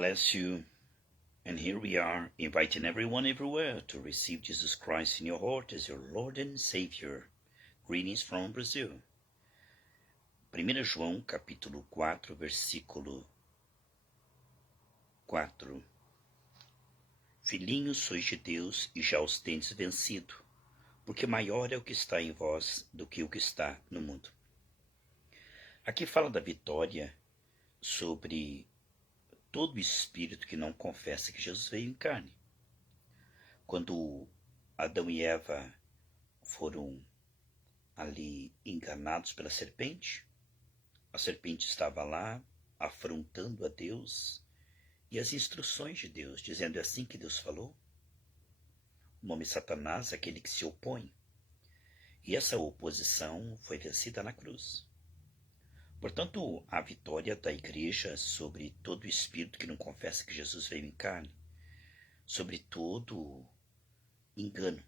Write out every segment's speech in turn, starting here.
bless you. And here we are, inviting everyone everywhere to receive Jesus Christ in your heart as your Lord and Savior. Greetings from Brazil. 1 João, capítulo 4, versículo 4. Filhinhos, sois de Deus e já os tendes vencido, porque maior é o que está em vós do que o que está no mundo. Aqui fala da vitória sobre todo espírito que não confessa que Jesus veio em carne. Quando Adão e Eva foram ali enganados pela serpente, a serpente estava lá afrontando a Deus e as instruções de Deus, dizendo é assim que Deus falou. O nome Satanás, aquele que se opõe. E essa oposição foi vencida na cruz. Portanto, a vitória da igreja sobre todo espírito que não confessa que Jesus veio em carne, sobre todo engano.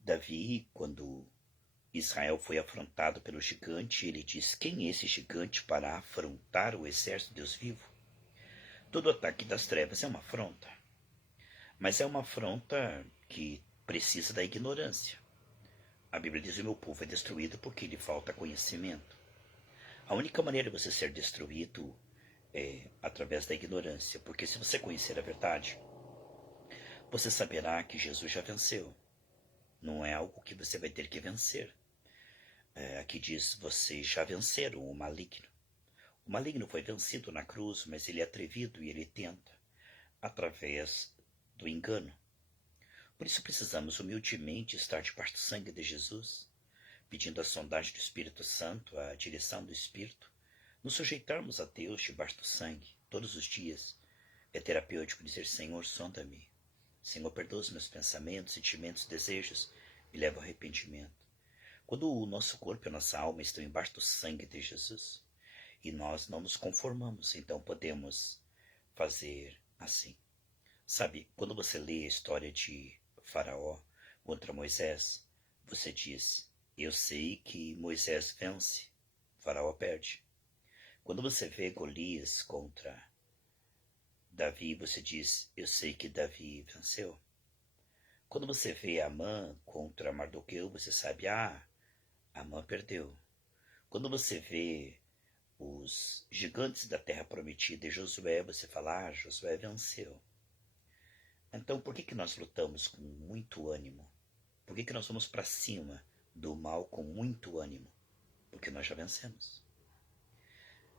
Davi, quando Israel foi afrontado pelo gigante, ele diz: quem é esse gigante para afrontar o exército de Deus vivo? Todo ataque das trevas é uma afronta, mas é uma afronta que precisa da ignorância. A Bíblia diz: o meu povo é destruído porque lhe falta conhecimento. A única maneira de você ser destruído é através da ignorância, porque se você conhecer a verdade, você saberá que Jesus já venceu. Não é algo que você vai ter que vencer. Aqui diz: vocês já venceram o maligno. O maligno foi vencido na cruz, mas ele é atrevido e ele tenta através do engano. Por isso precisamos humildemente estar debaixo do sangue de Jesus, pedindo a sondagem do Espírito Santo, a direção do Espírito, nos sujeitarmos a Deus debaixo do sangue, todos os dias. É terapêutico dizer: Senhor, sonda-me. Senhor, perdoa os meus pensamentos, sentimentos, desejos e leva ao arrependimento. Quando o nosso corpo e a nossa alma estão embaixo do sangue de Jesus, e nós não nos conformamos, então podemos fazer assim. Sabe, quando você lê a história de Faraó contra Moisés, você diz: eu sei que Moisés vence, Faraó perde. Quando você vê Golias contra Davi, você diz: eu sei que Davi venceu. Quando você vê Amã contra Mardoqueu, você sabe: Amã perdeu. Quando você vê os gigantes da terra prometida e Josué, você fala: Josué venceu. Então por que nós lutamos com muito ânimo? Por que nós vamos para cima do mal com muito ânimo? Porque nós já vencemos.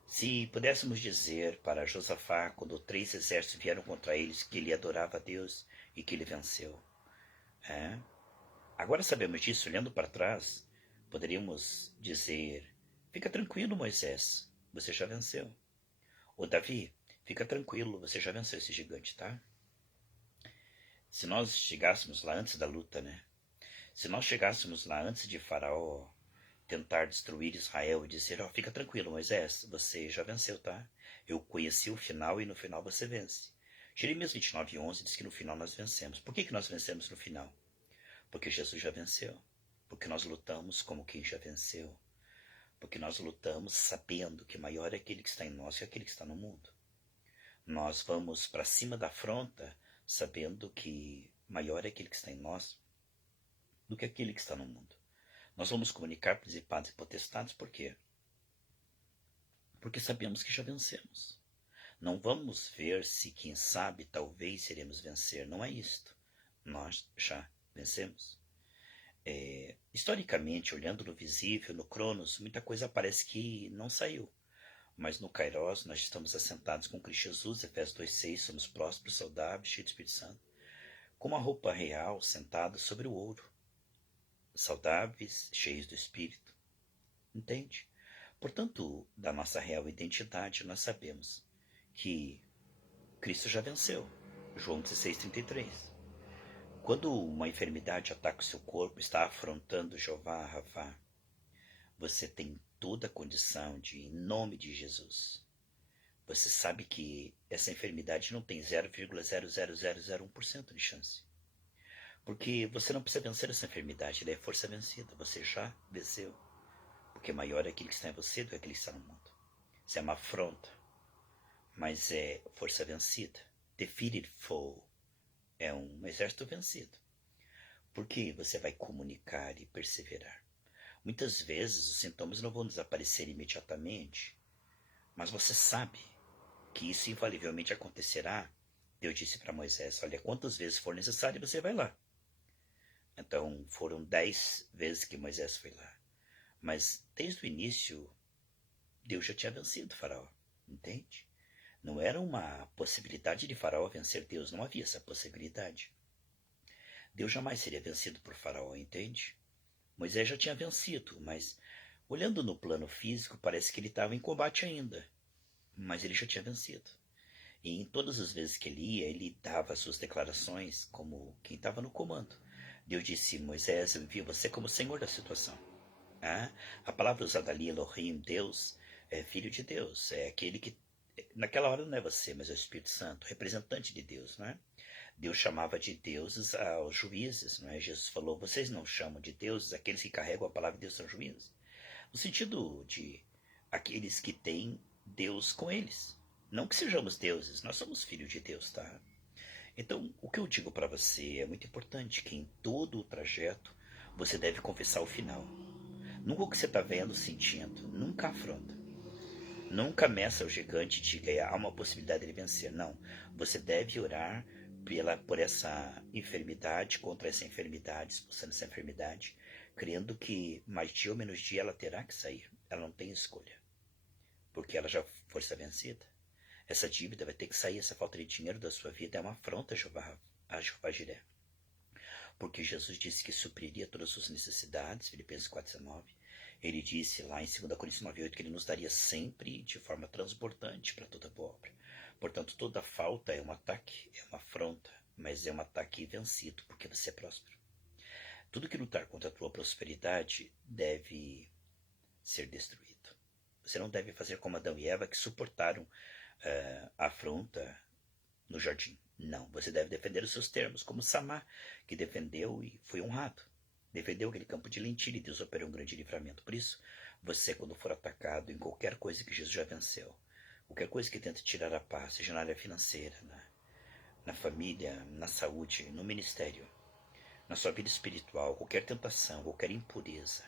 Se pudéssemos dizer para Josafá, quando 3 exércitos vieram contra eles, que ele adorava a Deus e que ele venceu. Agora sabemos disso, olhando para trás, poderíamos dizer: fica tranquilo, Moisés, você já venceu. Ô Davi, fica tranquilo, você já venceu esse gigante, tá? Se nós chegássemos lá antes da luta, Se nós chegássemos lá antes de Faraó tentar destruir Israel e dizer: fica tranquilo, Moisés, você já venceu, tá? Eu conheci o final e no final você vence. Jeremias 29:11 diz que no final nós vencemos. Por que nós vencemos no final? Porque Jesus já venceu. Porque nós lutamos como quem já venceu. Porque nós lutamos sabendo que maior é aquele que está em nós que aquele que está no mundo. Nós vamos para cima da afronta sabendo que maior é aquele que está em nós do que aquele que está no mundo. Nós vamos comunicar principados e potestades, por quê? Porque sabemos que já vencemos. Não vamos ver se, quem sabe, talvez iremos vencer. Não é isto. Nós já vencemos. Historicamente, olhando no visível, no Cronos, muita coisa parece que não saiu. Mas no Kairos, nós estamos assentados com Cristo Jesus, Efésios 2:6, somos prósperos, saudáveis, cheios do Espírito Santo, com uma roupa real, sentados sobre o ouro, saudáveis, cheios do Espírito. Entende? Portanto, da nossa real identidade, nós sabemos que Cristo já venceu. João 16:33. Quando uma enfermidade ataca o seu corpo, está afrontando Jeová, Rafá, você tem toda a condição de, em nome de Jesus, você sabe que essa enfermidade não tem 0,00001% de chance. Porque você não precisa vencer essa enfermidade, ela é força vencida, você já venceu. Porque maior é aquele que está em você do que aquele que está no mundo. Isso é uma afronta. mas é força vencida. Defeated foe é um exército vencido. Porque você vai comunicar e perseverar. Muitas vezes os sintomas não vão desaparecer imediatamente, mas você sabe que isso infalivelmente acontecerá. Deus disse para Moisés: olha, quantas vezes for necessário, você vai lá. Então foram 10 vezes que Moisés foi lá. Mas desde o início, Deus já tinha vencido Faraó, entende? Não era uma possibilidade de Faraó vencer Deus, não havia essa possibilidade. Deus jamais seria vencido por Faraó, entende? Moisés já tinha vencido, mas olhando no plano físico, parece que ele estava em combate ainda. Mas ele já tinha vencido. E em todas as vezes que ele ia, ele dava suas declarações como quem estava no comando. Deus disse: Moisés, eu envio você como senhor da situação. A palavra usada ali, Elohim, Deus, é filho de Deus. É aquele que, naquela hora não é você, mas é o Espírito Santo, representante de Deus, não é? Deus chamava de deuses aos juízes, não é? Jesus falou: vocês não chamam de deuses aqueles que carregam a palavra de Deus são juízes. No sentido de aqueles que têm Deus com eles. Não que sejamos deuses, nós somos filhos de Deus, tá? Então, o que eu digo para você é muito importante, que em todo o trajeto você deve confessar o final. Nunca o que você está vendo, sentindo, nunca afronta. Nunca meça o gigante e diga: há uma possibilidade de ele vencer. Não, você deve orar por essa enfermidade, contra essa enfermidade, expulsando essa enfermidade, crendo que mais dia ou menos dia ela terá que sair. Ela não tem escolha, porque ela já foi vencida. Essa dívida vai ter que sair, essa falta de dinheiro da sua vida é uma afronta a Jeová Jiré. Porque Jesus disse que supriria todas as suas necessidades, Filipenses 4,19. Ele disse lá em 2 Coríntios 9,8 que ele nos daria sempre de forma transbordante para toda boa obra. Portanto, toda falta é um ataque, é uma afronta, mas é um ataque vencido, porque você é próspero. Tudo que lutar contra a tua prosperidade deve ser destruído. Você não deve fazer como Adão e Eva, que suportaram a afronta no jardim. Não, você deve defender os seus termos, como Samar, que defendeu e foi honrado. Defendeu aquele campo de lentilha e Deus operou um grande livramento. Por isso, você, quando for atacado em qualquer coisa que Jesus já venceu, qualquer coisa que tenta tirar a paz, seja na área financeira, na família, na saúde, no ministério, na sua vida espiritual, qualquer tentação, qualquer impureza,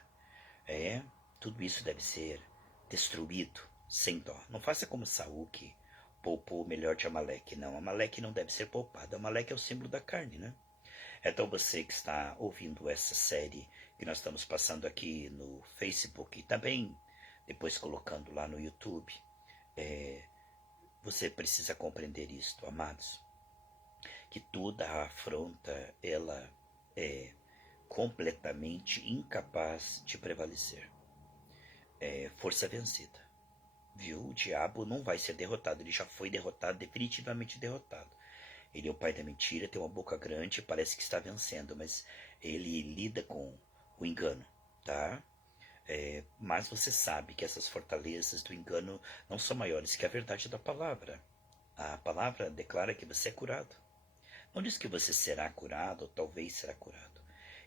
tudo isso deve ser destruído sem dó. Não faça como Saul, que poupou o melhor de Amaleque. Não, Amaleque não deve ser poupado. Amaleque é o símbolo da carne, né? Então você que está ouvindo essa série que nós estamos passando aqui no Facebook e também depois colocando lá no YouTube, você precisa compreender isto, amados, que toda a afronta, ela é completamente incapaz de prevalecer. É força vencida. Viu? O diabo não vai ser derrotado, ele já foi derrotado, definitivamente derrotado. Ele é o pai da mentira, tem uma boca grande, parece que está vencendo, mas ele lida com o engano, tá? Mas você sabe que essas fortalezas do engano não são maiores que a verdade da palavra. A palavra declara que você é curado. Não diz que você será curado, ou talvez será curado.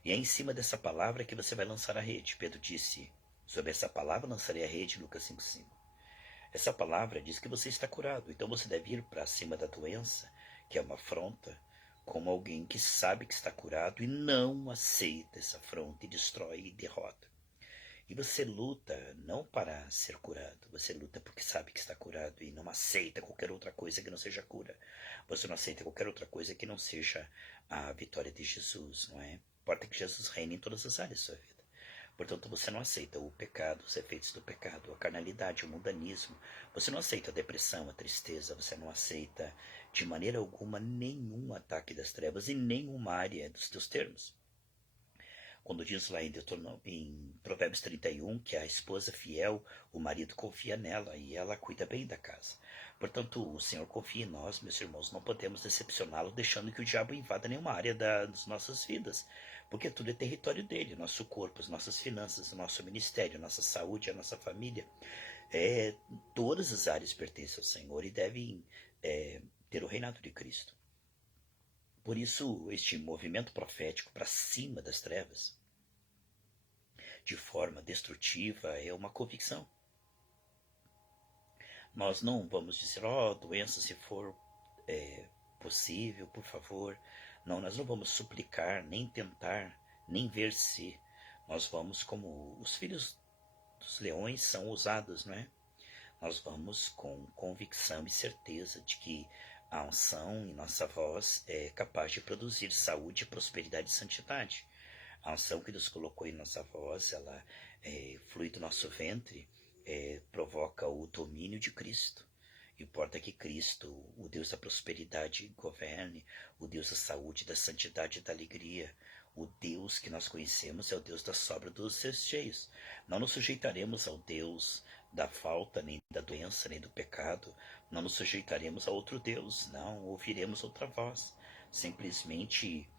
E é em cima dessa palavra que você vai lançar a rede. Pedro disse: sobre essa palavra lançarei a rede, Lucas 5,5. Essa palavra diz que você está curado, então você deve ir para cima da doença, que é uma afronta, como alguém que sabe que está curado e não aceita essa afronta e destrói e derrota. E você luta não para ser curado, você luta porque sabe que está curado e não aceita qualquer outra coisa que não seja cura. Você não aceita qualquer outra coisa que não seja a vitória de Jesus, não é? Importa que Jesus reine em todas as áreas da sua vida. Portanto, você não aceita o pecado, os efeitos do pecado, a carnalidade, o mundanismo. Você não aceita a depressão, a tristeza. Você não aceita, de maneira alguma, nenhum ataque das trevas em nenhuma área dos teus termos. Quando diz lá em Provérbios 31 que a esposa fiel, o marido confia nela e ela cuida bem da casa. Portanto, o Senhor confia em nós, meus irmãos. Não podemos decepcioná-lo deixando que o diabo invada nenhuma área das nossas vidas, porque tudo é território dele, nosso corpo, as nossas finanças, o nosso ministério, nossa saúde, a nossa família. Todas as áreas pertencem ao Senhor e devem ter o reinado de Cristo. Por isso, este movimento profético para cima das trevas, de forma destrutiva, é uma convicção. Nós não vamos dizer, doença, se for possível, por favor. Não, nós não vamos suplicar, nem tentar, nem ver se. Nós vamos como os filhos dos leões são ousados, não é? Nós vamos com convicção e certeza de que a unção em nossa voz é capaz de produzir saúde, prosperidade e santidade. A unção que Deus colocou em nossa voz, ela flui do nosso ventre, provoca o domínio de Cristo. Importa que Cristo, o Deus da prosperidade, governe, o Deus da saúde, da santidade e da alegria. O Deus que nós conhecemos é o Deus da sobra dos cheios. Não nos sujeitaremos ao Deus da falta, nem da doença, nem do pecado. Não nos sujeitaremos a outro Deus, não ouviremos outra voz. Simplesmente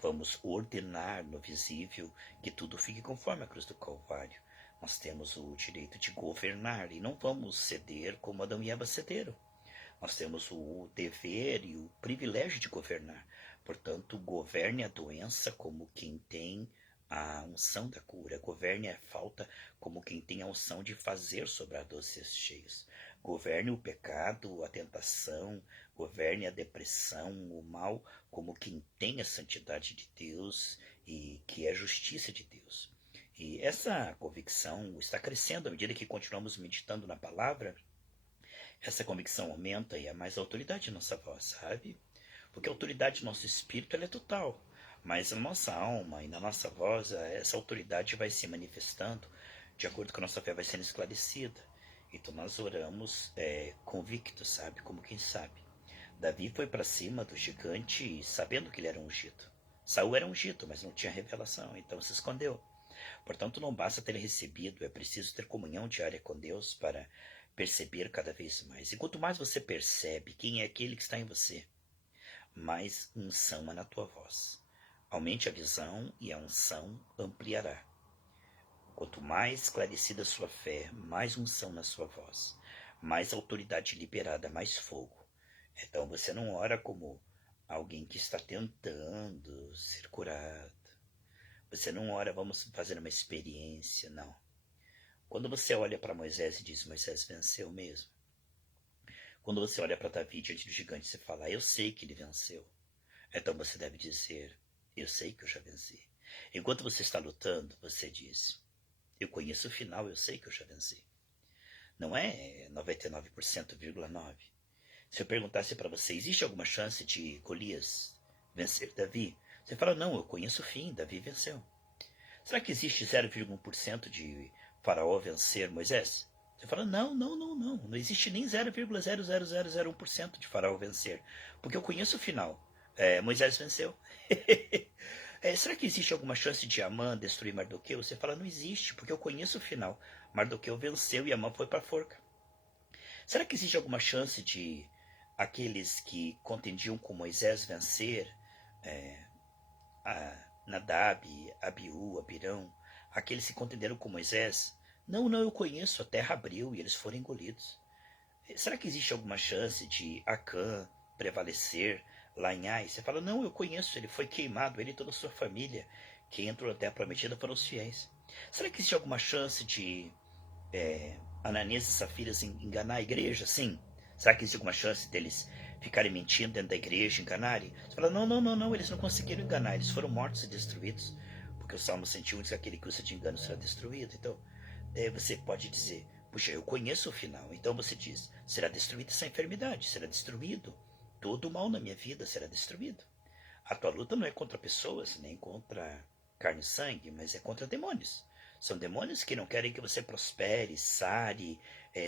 vamos ordenar no visível que tudo fique conforme a cruz do Calvário. Nós temos o direito de governar e não vamos ceder como Adão e Eva cederam. Nós temos o dever e o privilégio de governar. Portanto, governe a doença como quem tem a unção da cura. Governe a falta como quem tem a unção de fazer sobrar doces cheios. Governe o pecado, a tentação, governe a depressão, o mal, como quem tem a santidade de Deus e que é a justiça de Deus. E essa convicção está crescendo à medida que continuamos meditando na palavra. Essa convicção aumenta e há mais autoridade em nossa voz, sabe? Porque a autoridade do nosso espírito ela é total, mas na nossa alma e na nossa voz essa autoridade vai se manifestando de acordo com a nossa fé vai sendo esclarecida. Então nós oramos convictos, sabe? Como quem sabe. Davi foi para cima do gigante sabendo que ele era ungido. Saul era ungido, mas não tinha revelação, então se escondeu. Portanto, não basta ter recebido, é preciso ter comunhão diária com Deus para perceber cada vez mais. E quanto mais você percebe quem é aquele que está em você, mais unção há na tua voz. Aumente a visão e a unção ampliará. Quanto mais esclarecida a sua fé, mais unção na sua voz, mais autoridade liberada, mais fogo. Então você não ora como alguém que está tentando ser curado. Você não ora, vamos fazer uma experiência, não. Quando você olha para Moisés e diz, Moisés venceu mesmo. Quando você olha para Davi diante do gigante, você fala, eu sei que ele venceu. Então você deve dizer, eu sei que eu já venci. Enquanto você está lutando, você diz, eu conheço o final, eu sei que eu já venci. Não é 99,9%. Se eu perguntasse para você, existe alguma chance de Golias vencer Davi? Você fala, não, eu conheço o fim, Davi venceu. Será que existe 0,1% de Faraó vencer Moisés? Você fala, não existe nem 0,00001% de Faraó vencer, porque eu conheço o final. Moisés venceu. Será que existe alguma chance de Amã destruir Mardoqueu? Você fala, não existe, porque eu conheço o final. Mardoqueu venceu e Amã foi para a forca. Será que existe alguma chance de aqueles que contendiam com Moisés vencer Nadab, Abiú, Abirão, aqueles que contenderam com Moisés? Não, eu conheço, a terra abriu e eles foram engolidos. Será que existe alguma chance de Acã prevalecer lá em Ai? Você fala, não, eu conheço, ele foi queimado, ele e toda a sua família. Quem entrou na terra prometida foram os fiéis. Será que existe alguma chance de Ananias e Safiras enganar a igreja? Sim. Será que existe alguma chance deles ficarem mentindo dentro da igreja, enganarem? Você fala, não, eles não conseguiram enganar, eles foram mortos e destruídos. Porque o Salmo 101 diz que aquele que usa de engano será destruído. Então, você pode dizer, puxa, eu conheço o final. Então você diz, será destruída essa enfermidade, será destruído. Todo o mal na minha vida será destruído. A tua luta não é contra pessoas, nem contra carne e sangue, mas é contra demônios. São demônios que não querem que você prospere, sare,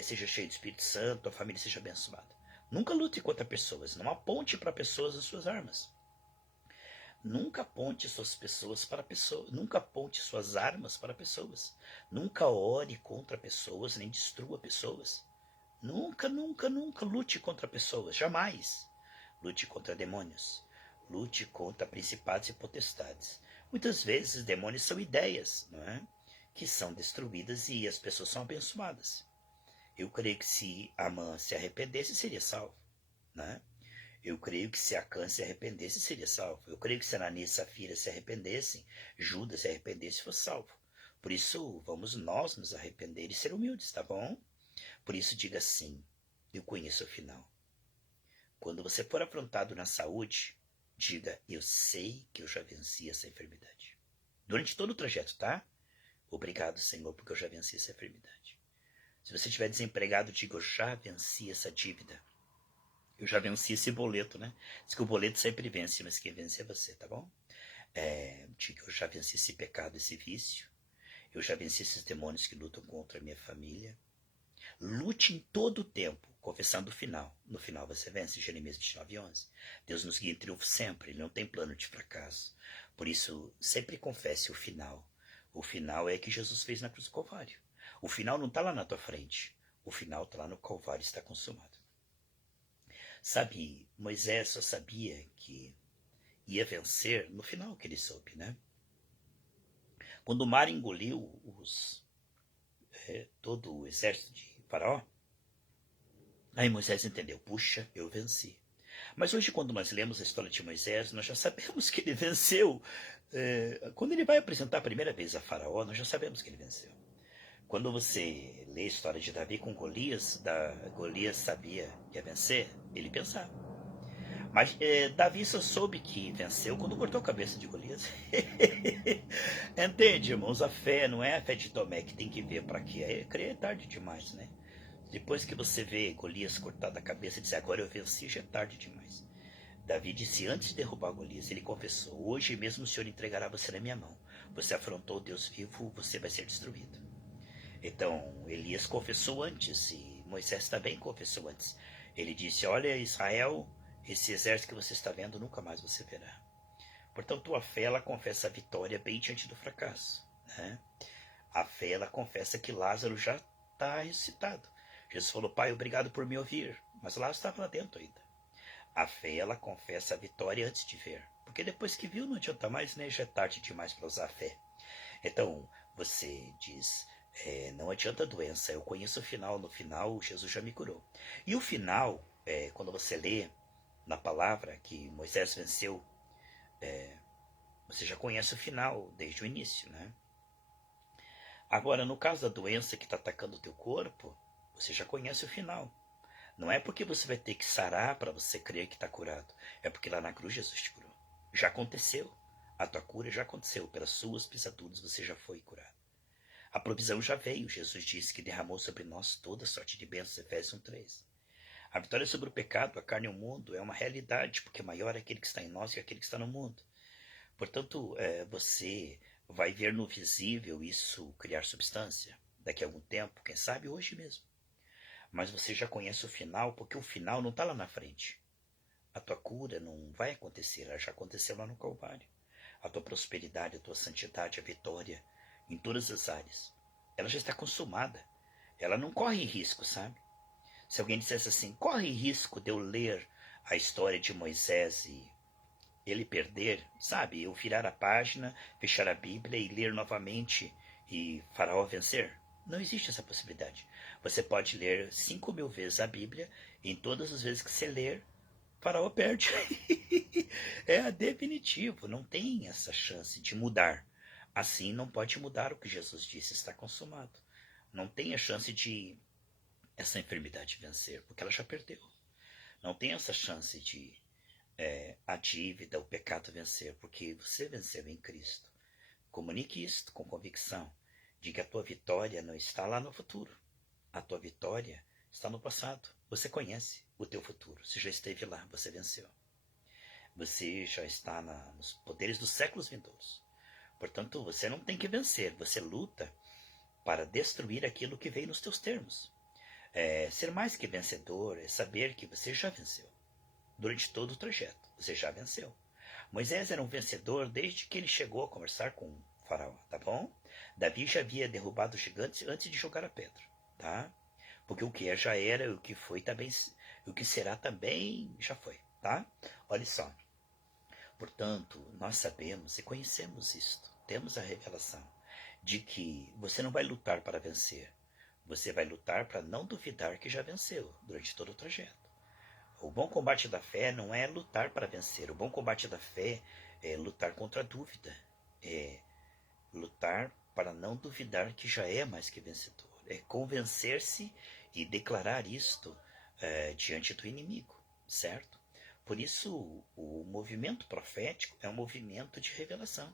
seja cheio do Espírito Santo, a família seja abençoada. Nunca lute contra pessoas, não aponte para pessoas as suas armas. Nunca aponte suas pessoas para pessoas, nunca aponte suas armas para pessoas. Nunca ore contra pessoas, nem destrua pessoas. Nunca lute contra pessoas, jamais. Lute contra demônios. Lute contra principados e potestades. Muitas vezes demônios são ideias, não é? Que são destruídas e as pessoas são abençoadas. Eu creio que se Amã se arrependesse, seria salvo, né? Eu creio que se Acã se arrependesse, seria salvo. Eu creio que se Ananias e Safira se arrependessem, Judas se arrependesse, fosse salvo. Por isso, vamos nós nos arrepender e ser humildes, tá bom? Por isso diga sim, eu conheço o final. Quando você for afrontado na saúde, diga, eu sei que eu já venci essa enfermidade. Durante todo o trajeto, tá? Obrigado, Senhor, porque eu já venci essa enfermidade. Se você estiver desempregado, diga, eu já venci essa dívida. Eu já venci esse boleto, né? Diz que o boleto sempre vence, mas quem vence é você, tá bom? Diga, eu já venci esse pecado, esse vício. Eu já venci esses demônios que lutam contra a minha família. Lute em todo o tempo, confessando o final. No final você vence, Jeremias 29:11. Deus nos guia em triunfo sempre, Ele não tem plano de fracasso. Por isso, sempre confesse o final. O final é que Jesus fez na cruz do Calvário. O final não está lá na tua frente. O final está lá no Calvário, está consumado. Sabe, Moisés só sabia que ia vencer no final que ele soube, né? Quando o mar engoliu todo o exército de Faraó, aí Moisés entendeu, puxa, eu venci. Mas hoje, quando nós lemos a história de Moisés, nós já sabemos que ele venceu. Quando ele vai apresentar a primeira vez a Faraó, nós já sabemos que ele venceu. Quando você lê a história de Davi com Golias, Golias sabia que ia vencer, ele pensava. Mas Davi só soube que venceu quando cortou a cabeça de Golias. Entende, irmãos? A fé não é a fé de Tomé que tem que ver para quê. Crer é tarde demais, né? Depois que você vê Golias cortar a cabeça e dizer, agora eu venci, já é tarde demais. Davi disse, antes de derrubar Golias, ele confessou, hoje mesmo o Senhor entregará você na minha mão. Você afrontou Deus vivo, você vai ser destruído. Então, Elias confessou antes, e Moisés também confessou antes. Ele disse, olha Israel, esse exército que você está vendo, nunca mais você verá. Portanto, a fé, ela confessa a vitória bem diante do fracasso, né? A fé, ela confessa que Lázaro já está ressuscitado. Jesus falou, Pai, obrigado por me ouvir. Mas Lázaro estava lá dentro ainda. A fé, ela confessa a vitória antes de ver. Porque depois que viu, não adianta mais, né? Já é tarde demais para usar a fé. Então, você diz, não adianta a doença, eu conheço o final. No final, Jesus já me curou. E o final, quando você lê na palavra que Moisés venceu, você já conhece o final desde o início, né? Agora, no caso da doença que está atacando o teu corpo, você já conhece o final. Não é porque você vai ter que sarar para você crer que está curado. É porque lá na cruz Jesus te curou. Já aconteceu. A tua cura já aconteceu. Pelas suas pisaduras você já foi curado. A provisão já veio. Jesus disse que derramou sobre nós toda sorte de bênçãos. Efésios 1:3. A vitória sobre o pecado, a carne e o mundo é uma realidade, porque maior é aquele que está em nós que aquele que está no mundo. Portanto, você vai ver no visível isso criar substância daqui a algum tempo, quem sabe hoje mesmo. Mas você já conhece o final, porque o final não está lá na frente. A tua cura não vai acontecer, ela já aconteceu lá no Calvário. A tua prosperidade, a tua santidade, a vitória, em todas as áreas, ela já está consumada. Ela não corre risco, sabe? Se alguém dissesse assim, corre risco de eu ler a história de Moisés e ele perder, sabe? Eu virar a página, fechar a Bíblia e ler novamente e Faraó vencer? Não existe essa possibilidade. Você pode ler 5.000 vezes a Bíblia e em todas as vezes que você ler, Faraó perde. É definitivo, não tem essa chance de mudar. Assim não pode mudar o que Jesus disse, está consumado. Não tem a chance de essa enfermidade vencer, porque ela já perdeu. Não tem essa chance de a dívida, o pecado vencer, porque você venceu em Cristo. Comunique isto com convicção. Diga que a tua vitória não está lá no futuro. A tua vitória está no passado. Você conhece o teu futuro. Você já esteve lá, você venceu. Você já está nos poderes dos séculos vindouros. Portanto, você não tem que vencer. Você luta para destruir aquilo que veio nos teus termos. Ser mais que vencedor é saber que você já venceu. Durante todo o trajeto, você já venceu. Moisés era um vencedor desde que ele chegou a conversar com o faraó, tá bom? Davi já havia derrubado os gigantes antes de jogar a pedra, tá? Porque o que é já era, o que foi também, o que será também já foi, tá? Olha só. Portanto, nós sabemos e conhecemos isto. Temos a revelação de que você não vai lutar para vencer. Você vai lutar para não duvidar que já venceu durante todo o trajeto. O bom combate da fé não é lutar para vencer. O bom combate da fé é lutar contra a dúvida. É lutar para não duvidar que já é mais que vencedor. É convencer-se e declarar isto diante do inimigo, certo? Por isso, o movimento profético é um movimento de revelação.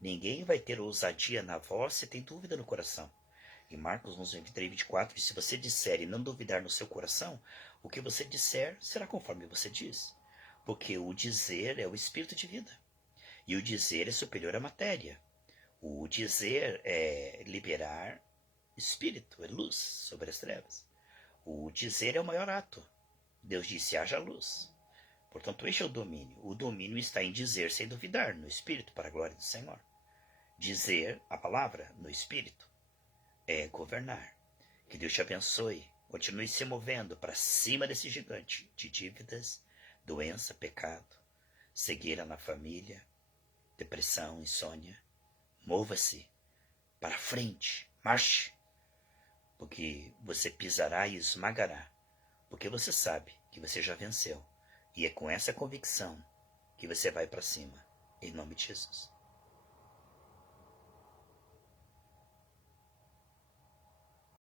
Ninguém vai ter ousadia na voz se tem dúvida no coração. Em Marcos 11, 23, 24, diz, se você disser e não duvidar no seu coração, o que você disser será conforme você diz. Porque o dizer é o espírito de vida. E o dizer é superior à matéria. O dizer é liberar espírito, é luz sobre as trevas. O dizer é o maior ato. Deus disse, haja luz. Portanto, este é o domínio. O domínio está em dizer sem duvidar, no espírito, para a glória do Senhor. Dizer a palavra no espírito é governar. Que Deus te abençoe. Continue se movendo para cima desse gigante de dívidas, doença, pecado, cegueira na família, depressão, insônia. Mova-se para frente, marche, porque você pisará e esmagará, porque você sabe que você já venceu. E é com essa convicção que você vai para cima, em nome de Jesus.